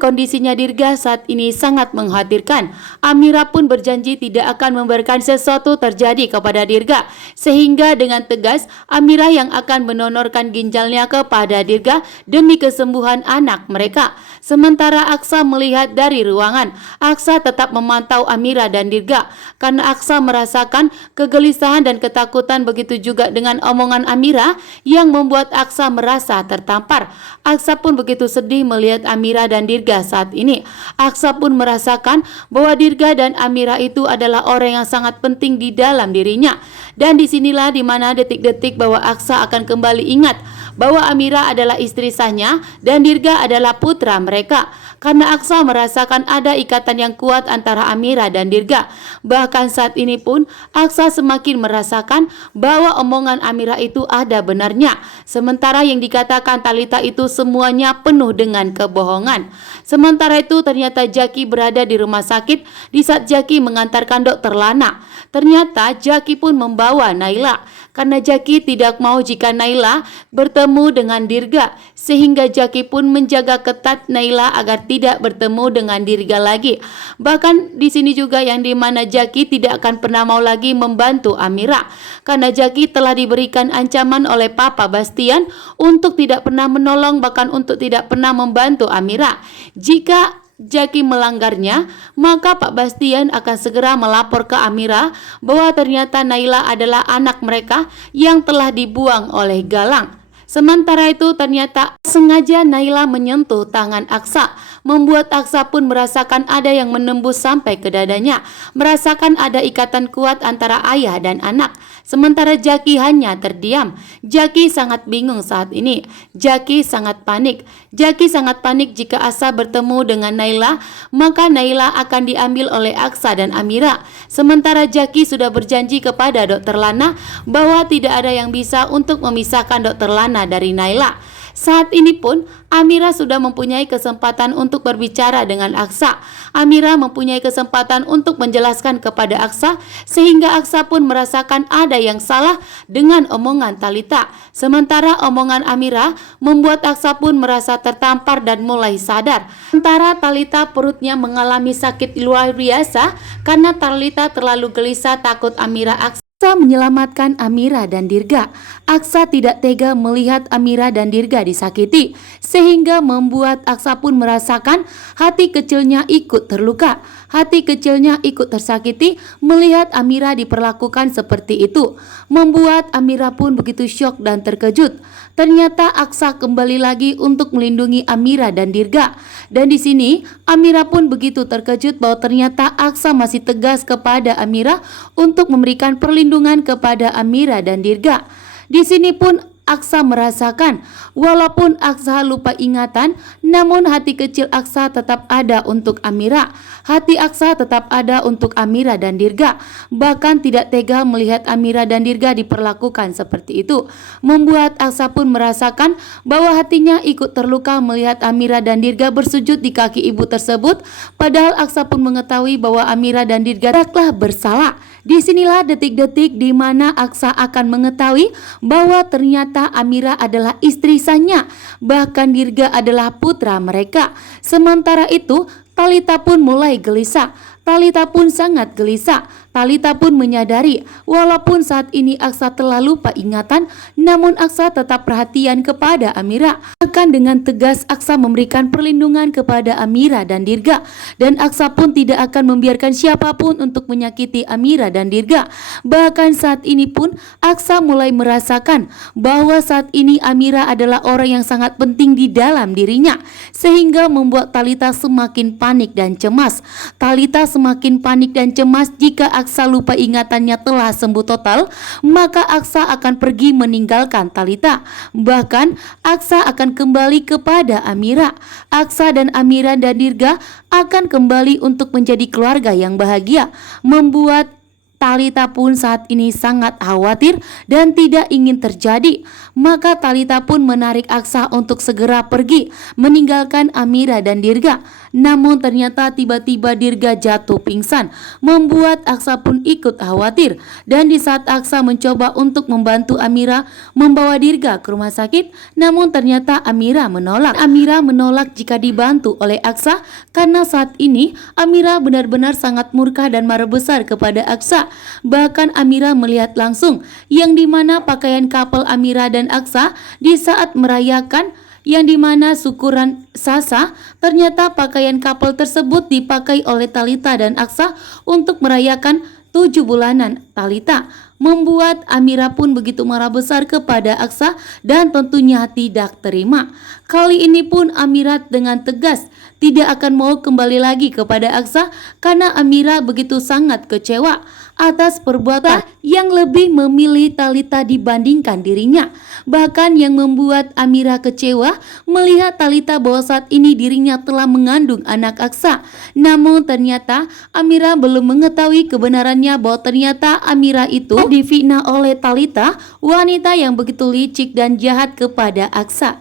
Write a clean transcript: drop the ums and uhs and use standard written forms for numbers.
kondisinya Dirga saat ini sangat mengkhawatirkan. Amira pun berjanji tidak akan membiarkan sesuatu terjadi kepada Dirga, sehingga dengan tegas Amira yang akan mendonorkan ginjalnya kepada Dirga demi kesembuhan anak mereka. Sementara Aksa melihat dari ruangan, Aksa tetap memantau Amira dan Dirga karena Aksa merasakan kegelisahan dan ketakutan, begitu juga dengan omongan Amira yang membuat Aksa merasa tertampar. Aksa pun begitu sedih melihat Amira dan Dirga saat ini. Aksa pun merasakan bahwa Dirga dan Amira itu adalah orang yang sangat penting di dalam dirinya. Dan disinilah dimana detik-detik bahwa Aksa akan kembali ingat bahwa Amira adalah istri sahnya dan Dirga adalah putra mereka. Karena Aksa merasakan ada ikatan yang kuat antara Amira dan Dirga. Bahkan saat ini pun Aksa semakin merasakan bahwa omongan Amira itu ada benarnya. Sementara yang dikatakan Talita itu semuanya penuh dengan kebohongan. Sementara itu ternyata Jaki berada di rumah sakit di saat Jaki mengantarkan Dokter Lana. Ternyata Jaki pun membawa Naila karena Jaki tidak mau jika Naila bertemu dengan Dirga, sehingga Jaki pun menjaga ketat Naila agar tidak bertemu dengan Dirga lagi. Bahkan di sini juga yang dimana Jaki tidak akan pernah mau lagi membantu Amira karena Jaki telah diberikan ancaman oleh Papa Bastian untuk tidak pernah menolong, bahkan untuk tidak pernah membantu Amira. Jika Jaki melanggarnya, maka Pak Bastian akan segera melapor ke Amira bahwa ternyata Naila adalah anak mereka yang telah dibuang oleh Galang. Sementara itu ternyata sengaja Naila menyentuh tangan Aksa, membuat Aksa pun merasakan ada yang menembus sampai ke dadanya, merasakan ada ikatan kuat antara ayah dan anak. Sementara Jaki hanya terdiam. Jaki sangat bingung saat ini. Jaki sangat panik. Jaki sangat panik jika Aksa bertemu dengan Naila, maka Naila akan diambil oleh Aksa dan Amira. Sementara Jaki sudah berjanji kepada Dokter Lana bahwa tidak ada yang bisa untuk memisahkan Dokter Lana dari Naila. Saat ini pun Amira sudah mempunyai kesempatan untuk berbicara dengan Aksa. Amira mempunyai kesempatan untuk menjelaskan kepada Aksa, sehingga Aksa pun merasakan ada yang salah dengan omongan Talita. Sementara omongan Amira membuat Aksa pun merasa tertampar dan mulai sadar. Sementara Talita perutnya mengalami sakit luar biasa karena Talita terlalu gelisah takut Amira Aksa menyelamatkan Amira dan Dirga. Aksa tidak tega melihat Amira dan Dirga disakiti, sehingga membuat Aksa pun merasakan hati kecilnya ikut terluka. Hati kecilnya ikut tersakiti melihat Amira diperlakukan seperti itu, membuat Amira pun begitu syok dan terkejut. Ternyata Aksa kembali lagi untuk melindungi Amira dan Dirga. Dan di sini Amira pun begitu terkejut bahwa ternyata Aksa masih tegas kepada Amira untuk memberikan perlindungan kepada Amira dan Dirga. Di sini pun Aksa merasakan walaupun Aksa lupa ingatan, namun hati kecil Aksa tetap ada untuk Amira. Hati Aksa tetap ada untuk Amira dan Dirga. Bahkan tidak tega melihat Amira dan Dirga diperlakukan seperti itu, membuat Aksa pun merasakan bahwa hatinya ikut terluka melihat Amira dan Dirga bersujud di kaki ibu tersebut. Padahal Aksa pun mengetahui bahwa Amira dan Dirga telah bersalah. Disinilah detik-detik di mana Aksa akan mengetahui bahwa ternyata Amira adalah istri sahnya, bahkan Dirga adalah putra mereka. Sementara itu Talita pun mulai gelisah. Talita pun sangat gelisah. Talita pun menyadari walaupun saat ini Aksa telah lupa ingatan, namun Aksa tetap perhatian kepada Amira. Bahkan dengan tegas Aksa memberikan perlindungan kepada Amira dan Dirga, dan Aksa pun tidak akan membiarkan siapapun untuk menyakiti Amira dan Dirga. Bahkan saat ini pun Aksa mulai merasakan bahwa saat ini Amira adalah orang yang sangat penting di dalam dirinya, sehingga membuat Talita semakin panik dan cemas. Talita semakin panik dan cemas jika Aksa lupa ingatannya telah sembuh total, maka Aksa akan pergi meninggalkan Talita. Bahkan Aksa akan kembali kepada Amira. Aksa dan Amira dan Dirga akan kembali untuk menjadi keluarga yang bahagia, membuat Talita pun saat ini sangat khawatir dan tidak ingin terjadi. Maka Talita pun menarik Aksa untuk segera pergi meninggalkan Amira dan Dirga. Namun ternyata tiba-tiba Dirga jatuh pingsan, membuat Aksa pun ikut khawatir. Dan di saat Aksa mencoba untuk membantu Amira membawa Dirga ke rumah sakit, namun ternyata Amira menolak. Amira menolak jika dibantu oleh Aksa karena saat ini Amira benar-benar sangat murka dan marah besar kepada Aksa. Bahkan Amira melihat langsung yang dimana pakaian couple Amira dan Aksa di saat merayakan, yang dimana syukuran Sasa, ternyata pakaian couple tersebut dipakai oleh Talita dan Aksa untuk merayakan 7 bulanan Talita, membuat Amira pun begitu marah besar kepada Aksa dan tentunya tidak terima. Kali ini pun Amira dengan tegas tidak akan mau kembali lagi kepada Aksa karena Amira begitu sangat kecewa atas perbuatan yang lebih memilih Talita dibandingkan dirinya. Bahkan yang membuat Amira kecewa melihat Talita bahwa saat ini dirinya telah mengandung anak Aksa. Namun ternyata Amira belum mengetahui kebenarannya bahwa ternyata Amira itu difitnah oleh Talita, wanita yang begitu licik dan jahat kepada Aksa.